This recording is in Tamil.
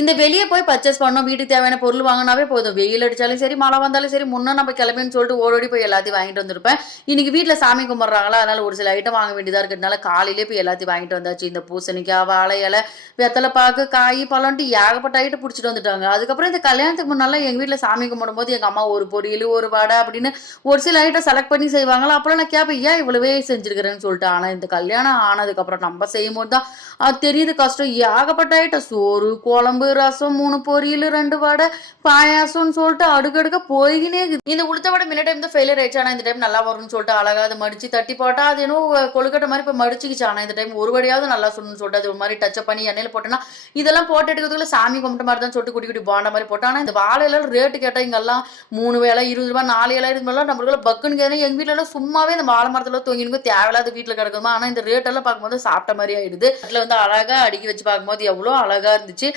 இந்த வெளிய போய் பர்ச்சேஸ் பண்ணோம். வீட்டுக்கு தேவையான பொருள் வாங்குனாவே போதும். வெயில் அடிச்சாலும் சரி, மழை வந்தாலும் சரி, முன்ன நம்ம கிளம்பின்னு சொல்லிட்டு ஓடோடி போய் எல்லாத்தையும் வாங்கிட்டு வந்திருப்பேன். இன்னைக்கு வீட்ல சாமி கும்பிடுறாங்களா, அதனால ஒரு சில ஐட்டம் வாங்க வேண்டியதா இருக்கிறதுனால காலையிலேயே போய் எல்லாத்தையும் வாங்கிட்டு வந்தாச்சு. இந்த பூசணிக்காய், வாழை இலை, வெத்தலை பாக்கு, காய், பழம்ன்ட்டு ஏகப்பட்ட ஐட்டம் புடிச்சிட்டு வந்துட்டாங்க. அதுக்கப்புறம் இந்த கல்யாணத்துக்கு முன்னாலாம் எங்க வீட்ல சாமி கும்பிடும்போது எங்க அம்மா ஒரு பொரியல், ஒரு வடை அப்படின்னு ஒரு சில ஐட்டம் செலக்ட் பண்ணி செய்வாங்களா. அப்பலாம் நான் கேட்பேன், ஏன் இவ்வளவே செஞ்சிருக்கிறேன்னு சொல்லிட்டு. ஆனா இந்த கல்யாணம் ஆனதுக்கப்புறம் நம்ம செய்யும்போது தான் அது தெரியுது கஷ்டம். ஏகப்பட்ட ஐட்டம். சோறு, குழம்பு, ரசம், 3 பொரியல், 2 வடை, பாயாசம்னு சொல்லிட்டு அடுக்கடுக்கா போய்க்கினே இருக்குது. இந்த உளுத்த வடை முன்ன டைம் தான் ஃபெயிலியர் ஆயிடுச்சு. ஆனா இந்த டைம் நல்லா வரும்னு சொல்லிட்டு அழகா அத மடிச்சு தட்டி போட்டா, அது என்னவோ கொழுக்கட்டை மாரி இப்ப மடிச்சுக்கிச்சு. ஆனா இந்த டைம் ஒரு வடையாவது நல்லா சுடணும்னு சொல்லிட்டு அது ஒரு மாரி டச்சப் பண்ணி எண்ணெயில போட்டேன்னா, இதெல்லாம் போட்டு எடுக்கிறதுக்குள்ள சாமி கும்பிட்ட மாரி தான் சொல்லிட்டு குட்டி குட்டி போண்டா மாரி போட்டேன். ஆனா இந்த வாழை இலைல ரேட்டு கேட்டா இங்கெல்லாம் 3 வேள ரூ. 20 4 இலை இது மாதிரிலாம் நம்மளுக்குள்ள பக்குன்னு கேட்குது. எங்க வீட்லலாம் சும்மாவே இந்த வாழை மரத்துல தொங்கினுக்கும் தேவையில்லாத வீட்ல கிடக்குமா. ஆனா இந்த ரேட் எல்லாம் பார்க்கும்போது சாப்பிட்ட மாரி ஆயிடுது. அதுல வந்து அழகா அடுக்கி வச்சு பார்க்கும்போது எவ்வளோ அழகா இருந்துச்சு.